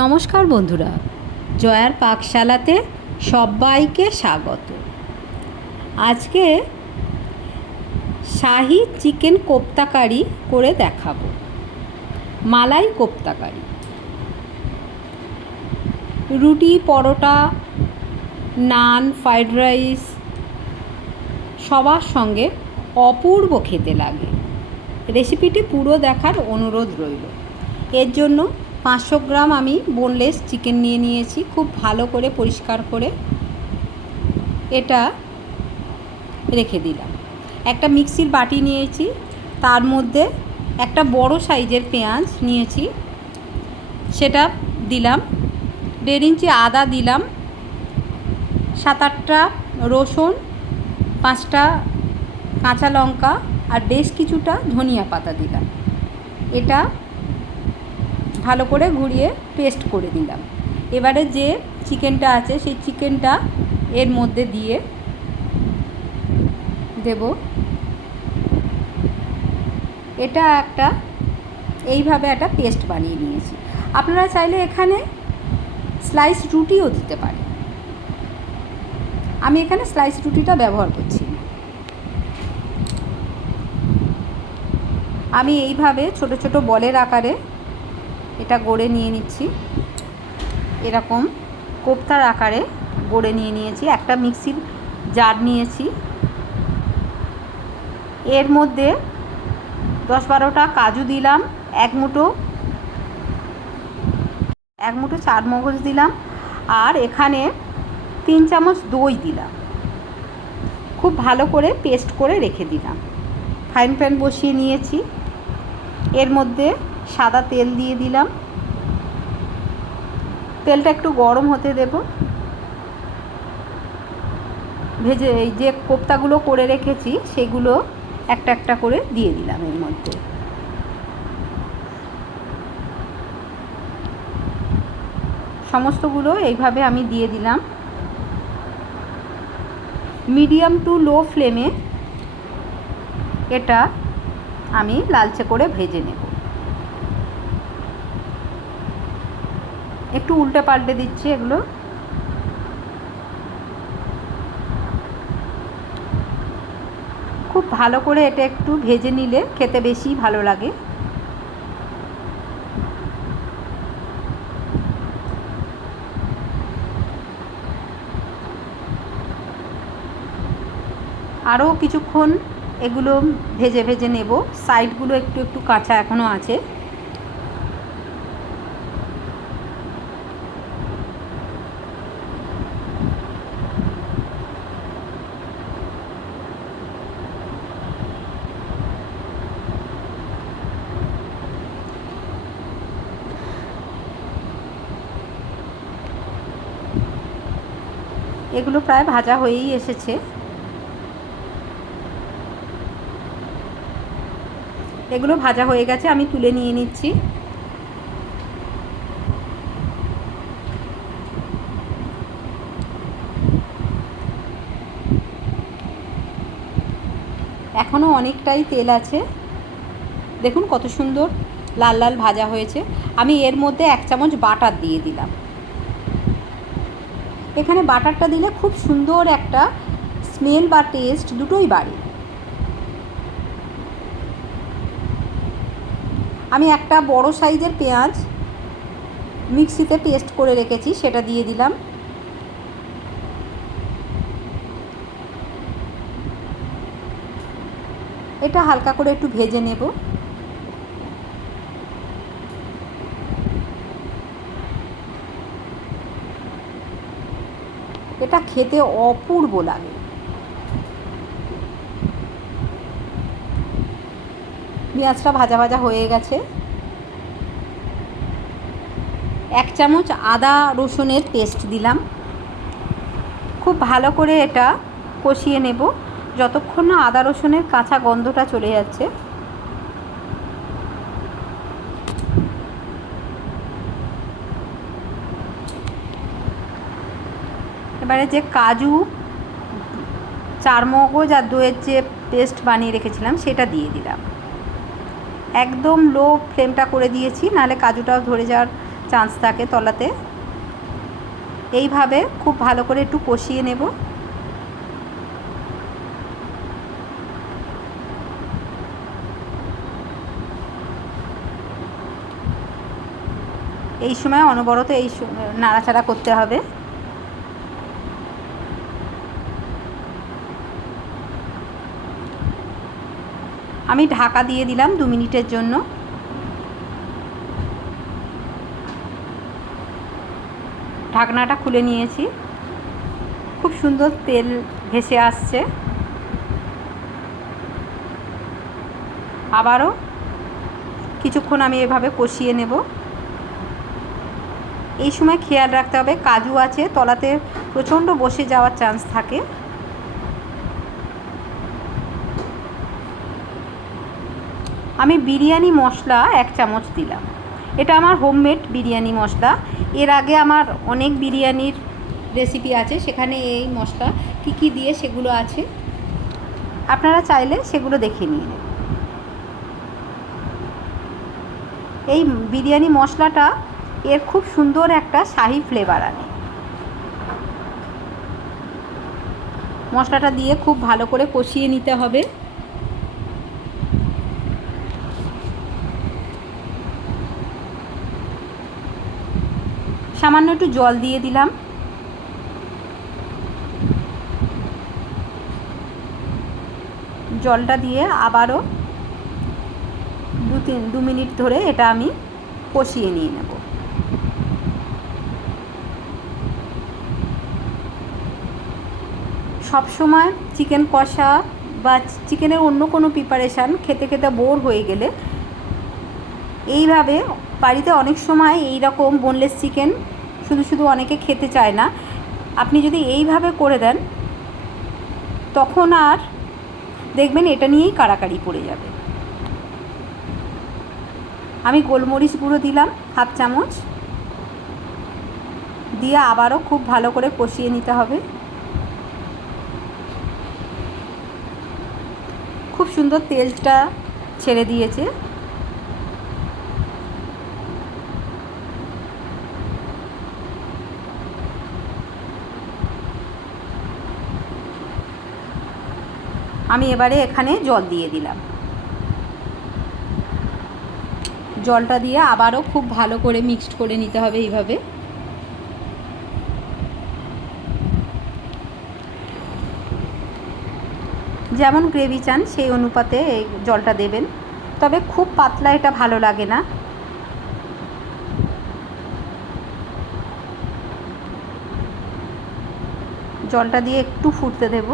নমস্কার বন্ধুরা, জয়ার পাকশালাতে সবাইকে স্বাগত। আজকে শাহি চিকেন কোপ্তা কারি করে দেখাবো। মালাই কোপ্তা কারি রুটি, পরোটা, নান, ফ্রাইড রাইস সবার সঙ্গে অপূর্ব খেতে লাগে। রেসিপিটি পুরো দেখার অনুরোধ রইল। এর জন্য 500 গ্রাম আমি বোনলেস চিকেন নিয়ে নিয়েছি। খুব ভালো করে পরিষ্কার করে এটা রেখে দিলাম। একটা মিক্সির বাটি নিয়েছি, তার মধ্যে একটা বড় সাইজের পেঁয়াজ নিয়েছি, সেটা দিলাম। 1.5 ইঞ্চি আদা দিলাম, 7-8টা রসুন, 5টা কাঁচা লঙ্কা আর বেশ কিছুটা ধনিয়া পাতা দিলাম। এটা ভালো করে ঘুরিয়ে পেস্ট করে দিলাম। এবারে যে চিকেনটা আছে সেই চিকেনটা এর মধ্যে দিয়ে দেব। এটা এইভাবে একটা পেস্ট বানিয়ে নিয়েছি। আপনারা চাইলে এখানে স্লাইস রুটিও দিতে পারেন। আমি এখানে স্লাইস রুটিটা ব্যবহার করছি না। আমি এইভাবে ছোট ছোট বলের আকারে এটা গড়ে নিয়ে নিচ্ছি। এরকম কোপ্তার আকারে গড়ে নিয়ে নিয়েছি। একটা মিক্সির জার নিয়েছি, এর মধ্যে 10-12টা কাজু দিলাম, এক মুঠো চারমগজ দিলাম, আর এখানে 3 চামচ দই দিলাম। খুব ভালো করে পেস্ট করে রেখে দিলাম। ফ্রাইং প্যান বসিয়ে নিয়েছি, এর মধ্যে সাদা তেল দিয়ে দিলাম। তেলটা একটু গরম হতে দেব। ভেজে এই যে কোপ্তাগুলো করে রেখেছি সেগুলো একটা একটা করে দিয়ে দিলাম এর মধ্যে। সমস্তগুলো এইভাবে আমি দিয়ে দিলাম। মিডিয়াম টু লো ফ্লেমে এটা আমি লালচে করে ভেজে নেব। একটু উল্টে পাল্টে দিচ্ছি এগুলো। খুব ভালো করে এটা একটু ভেজে নিলে খেতে বেশি ভালো লাগে। আরও কিছুক্ষণ এগুলো ভেজে ভেজে নেব। সাইডগুলো একটু একটু কাঁচা এখনও আছে। এগুলো প্রায় ভাজা হয়েই এসেছে। এগুলো ভাজা হয়ে গেছে, আমি তুলে নিয়ে নিচ্ছি। এখনও অনেকটাই তেল আছে। দেখুন কত সুন্দর লাল লাল ভাজা হয়েছে। আমি এর মধ্যে 1 চামচ বাটার দিয়ে দিলাম। এখানে বাটারটা দিলে খুব সুন্দর একটা স্মেল বা টেস্ট দুটোই বাড়ে। আমি একটা বড় সাইজের পেঁয়াজ মিক্সিতে পেস্ট করে রেখেছি, সেটা দিয়ে দিলাম। এটা হালকা করে একটু ভেজে নেব। এটা খেতে অপূর্ব লাগে। পেঁয়াজটা ভাজা ভাজা হয়ে গেছে। 1 চামচ আদা রসুনের পেস্ট দিলাম। খুব ভালো করে এটা কষিয়ে নেব যতক্ষণ না আদা রসুনের কাঁচা গন্ধটা চলে যাচ্ছে। এবারে যে কাজু, চারমগজ আর দইয়ের যে পেস্ট বানিয়ে রেখেছিলাম সেটা দিয়ে দিলাম। একদম লো ফ্লেমটা করে দিয়েছি, নাহলে কাজুটাও ধরে যাওয়ার চান্স থাকে তলাতে। এইভাবে খুব ভালো করে একটু কষিয়ে নেব। এই সময় অনবরত নাড়াচাড়া করতে হবে। আমি ঢাকা দিয়ে দিলাম 2 মিনিটের জন্য। ঢাকনাটা খুলে নিয়েছি। খুব সুন্দর তেল ভেসে আসছে। আবারও কিছুক্ষণ আমি এভাবে কষিয়ে নেব। এই সময় খেয়াল রাখতে হবে কাজু আছে, তলাতে প্রচণ্ড বসে যাওয়ার চান্স থাকে। আমি বিরিয়ানি মশলা 1 চামচ দিলাম। এটা আমার হোমমেড বিরিয়ানি মশলা। এর আগে আমার অনেক বিরিয়ানির রেসিপি আছে, সেখানে এই মশলা কী কী দিয়ে সেগুলো আছে, আপনারা চাইলে সেগুলো দেখে নিয়ে নেবেন। এই বিরিয়ানি মশলাটা এর খুব সুন্দর একটা শাহি ফ্লেভার আনে। মশলাটা দিয়ে খুব ভালো করে কষিয়ে নিতে হবে। সামান্য একটু জল দিয়ে দিলাম। জলটা দিয়ে আবারও 2 মিনিট ধরে এটা আমি কষিয়ে নিয়ে নেব। সবসময় চিকেন কষা বা চিকেনের অন্য কোনো প্রিপারেশান খেতে খেতে বোর হয়ে গেলে এইভাবে বাড়িতে অনেক সময় এই রকম বোনলেস চিকেন শুধু শুধু অনেকে খেতে চায় না। আপনি যদি এইভাবে করে দেন তখন আর দেখবেন এটা নিয়েই কাড়াকাড়ি পড়ে যাবে। আমি গোলমরিচ গুঁড়ো দিলাম 1/2 চামচ, দিয়ে আবারও খুব ভালো করে কষিয়ে নিতে হবে। খুব সুন্দর তেলটা ছেড়ে দিয়েছে। আমি এবারে এখানে জল দিয়ে দিলাম। জলটা দিয়ে আবারও খুব ভালো করে মিক্সড করে নিতে হবে। এইভাবে যেমন গ্রেভি চান সেই অনুপাতে এই জলটা দেবেন, তবে খুব পাতলা এটা ভালো লাগে না। জলটা দিয়ে একটু ফুটতে দেব।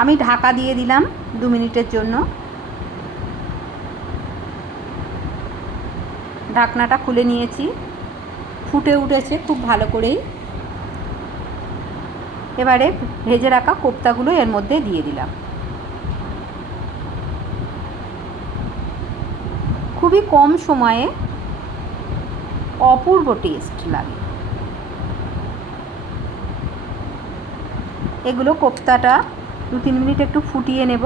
আমি ঢাকা দিয়ে দিলাম 2 মিনিটের জন্য। ঢাকনাটা খুলে নিয়েছি। ফুটে উঠেছে খুব ভালো করেই। এবারে ভেজে রাখা কোপ্তাগুলো এর মধ্যে দিয়ে দিলাম। খুবই কম সময়ে অপূর্ব টেস্ট লাগে। এগুলো কোপ্তাটা 2-3 মিনিট একটু ফুটিয়ে নেব।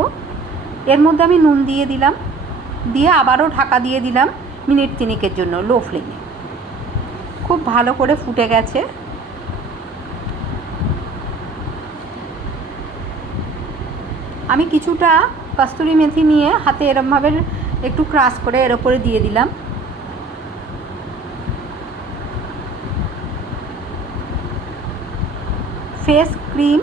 এর মধ্যে আমি নুন দিয়ে দিলাম, দিয়ে আবারও ঢাকা দিয়ে দিলাম মিনিট 3 জন্য লো ফ্লেমে। খুব ভালো করে ফুটে গেছে। আমি কিছুটা কস্তুরি মেথি নিয়ে হাতে এরমভাবে একটু ক্রাশ করে এর ওপরে দিয়ে দিলাম। ফ্রেশ ক্রিম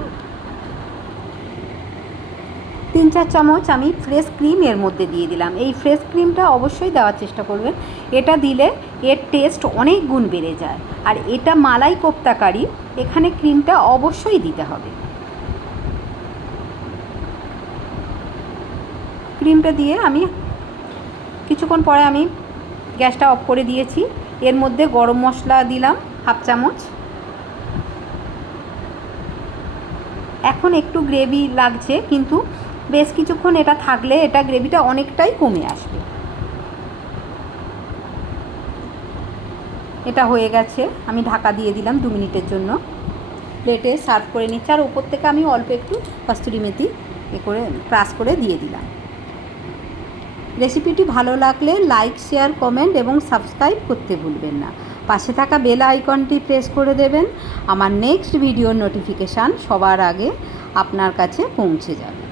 3-4 চামচ আমি ফ্রেশ ক্রিম এর মধ্যে দিয়ে দিলাম। এই ফ্রেশ ক্রিমটা অবশ্যই দেওয়ার চেষ্টা করবেন। এটা দিলে এর টেস্ট অনেক গুণ বেড়ে যায়। আর এটা মালাই কোপ্তা কারি, এখানে ক্রিমটা অবশ্যই দিতে হবে। ক্রিমটা দিয়ে আমি কিছুক্ষণ পরে আমি গ্যাসটা অফ করে দিয়েছি। এর মধ্যে গরম মশলা দিলাম 1/2 চামচ। এখন একটু গ্রেভি লাগছে, কিন্তু বেশ কিছুক্ষণ এটা থাকলে এটা গ্রেভিটা অনেকটাই কমে আসবে। এটা হয়ে গেছে। আমি ঢাকা দিয়ে দিলাম 2 মিনিটের জন্য। প্লেটে সার্ভ করে নিচ্ছি। আর উপর থেকে আমি অল্প একটু কস্তুরি মেথি করে ক্রাশ করে দিয়ে দিলাম। রেসিপিটি ভালো লাগলে লাইক, শেয়ার, কমেন্ট এবং সাবস্ক্রাইব করতে ভুলবেন না। পাশে থাকা বেল আইকনটি প্রেস করে দেবেন। আমার নেক্সট ভিডিওর নোটিফিকেশান সবার আগে আপনার কাছে পৌঁছে যাবে।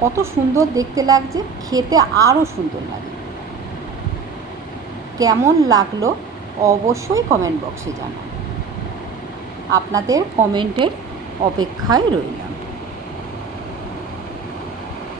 কত সুন্দর দেখতে লাগছে, খেতে আরও সুন্দর লাগে। কেমন লাগলো অবশ্যই কমেন্ট বক্সে জানান। আপনাদের কমেন্টের অপেক্ষায় রইলাম।